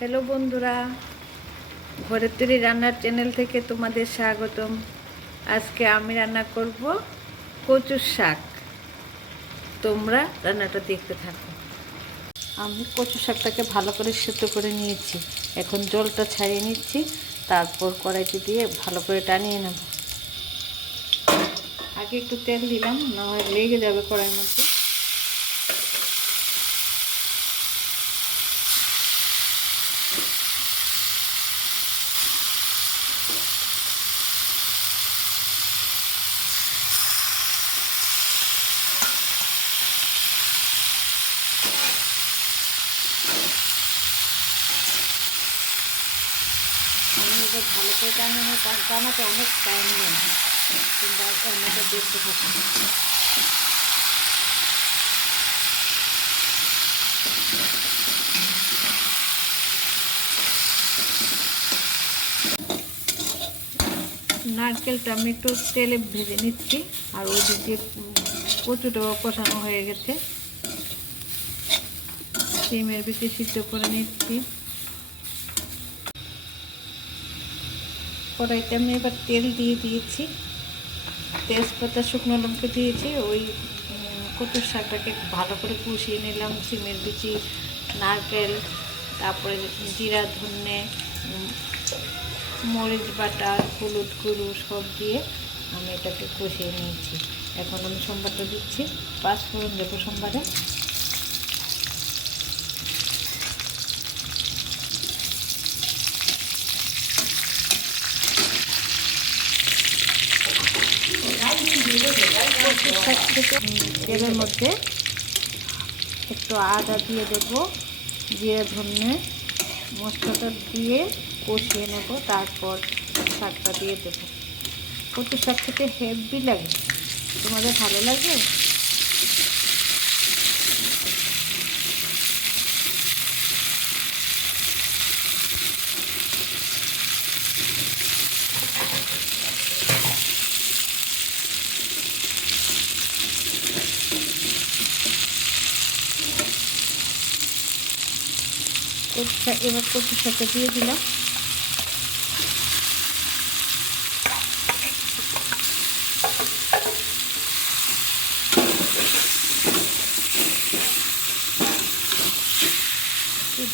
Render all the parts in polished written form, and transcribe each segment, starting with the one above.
Hello বন্ধুরা, ঘরের তৈরি রান্নার চ্যানেল থেকে তোমাদের স্বাগতম। আজকে আমি রান্না করব কচুর শাক। তোমরা রান্নাটা দেখতে থাকো। আমি কচু শাকটাকে ভালো করে সেদ্ধ করে নিয়েছি। এখন জলটা ছাড়িয়ে নিচ্ছি, তারপর কড়াইতে দিয়ে ভালো করে টানিয়ে নেব। আগে একটু তেল দিলাম, না হয় লেগে যাবে কড়াইয়ের মধ্যে। আমি এটা ভালো করে টানাতে অনেক টাইম নেই, তোমরা রান্নাটা দেখতে থাকো। নারকেলটা আমি একটু তেলে ভেজে নিচ্ছি, আর ওই দিক দিয়ে কচুটাও কষানো হয়ে গেছে। সিমের ভিতরে সিদ্ধ করে নিচ্ছি। কড়াইতে আমি এবার তেল দিয়ে দিয়েছি, তেজপাতা শুকনো লঙ্কা দিয়েছি। ওই কচুর শাকটাকে ভালো করে কষিয়ে নিলাম। সিমের বিচি, নারকেল, তারপরে জিরা, ধনে, মরিচ বাটা, হলুদ গুঁড়ো সব দিয়ে আমি এটাকে কষিয়ে নিয়েছি। এখন আমি সোমবারটা দিচ্ছি, 5 ফোড়ন দেবো সোমবারে। তেলের মধ্যে একটু আদা দিয়ে দেবো, জিরে, ধনে, মশলাটা দিয়ে কষিয়ে নেব, তারপর শাকটা দিয়ে দেবো। কচু শাক খেতে হেভি লাগে, তোমাদের ভালো লাগে? এবার কচু শাকটা দিয়ে দিলাম।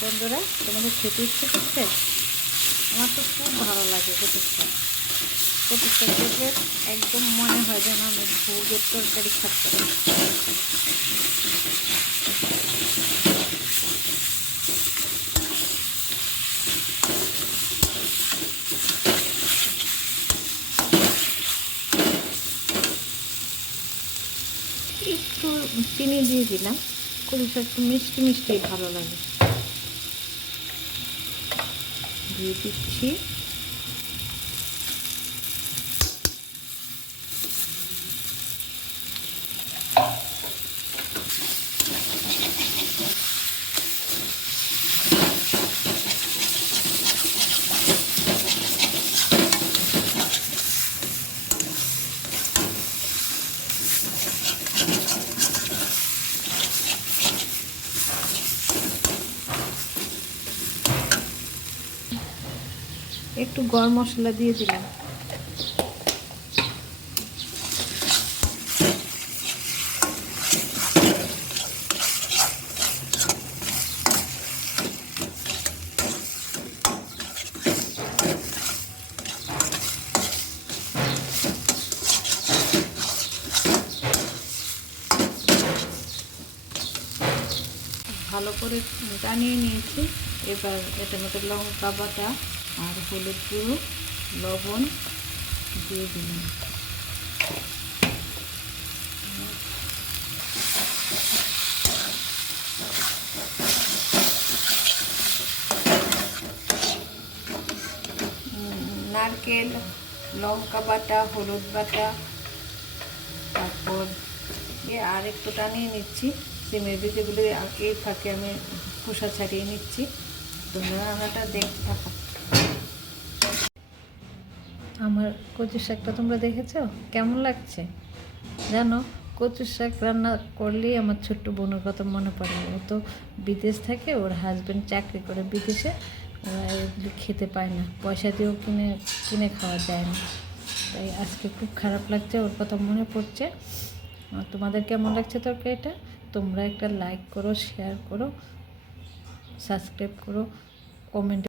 বন্ধুরা, তোমাদের খেতে ইচ্ছে করছে? আমার তো খুব ভালো লাগে কচু শাক। কচু শাক দেখলে একদম মনে হয় যেন আমি ভোগের তরকারি খাচ্ছি। একটু চিনি দিয়ে দিলাম, কচু শাক একটু মিষ্টি মিষ্টি ভালো লাগে। দিয়ে দিচ্ছি একটু গরম মশলা দিয়ে দিলাম। ভালো করে টানিয়ে নিয়েছি। এবার এটার মধ্যে লঙ্কা বাটা আর হলুদ গুঁড়ো, লবণ দিয়ে দিলাম। নারকেল, লঙ্কা বাটা, হলুদ বাটা, তারপর আর একটু টানিয়ে নিচ্ছি। সিমের বীজগুলো এই ফাঁকে আমি খোসা ছাড়িয়ে নিচ্ছি। তোমরা রান্নাটা দেখতে থাকো। আমার কচু শাকটা তোমরা দেখেছো কেমন লাগছে জানো? কচু শাক রান্না করলেই আমার ছোট্ট বোনের কথা মনে পড়ে। ও তো বিদেশ থাকে, ওর হাজব্যান্ড চাকরি করে বিদেশে, ওরা এগুলি খেতে পায় না, পয়সা দিয়েও কিনে কিনে খাওয়া যায় না। তাই আজকে খুব খারাপ লাগছে, ওর কথা মনে পড়ছে। তোমাদের কেমন লাগছে তরকারিটা? তোমরা একটা লাইক করো, শেয়ার করো, সাবস্ক্রাইব করো, কমেন্ট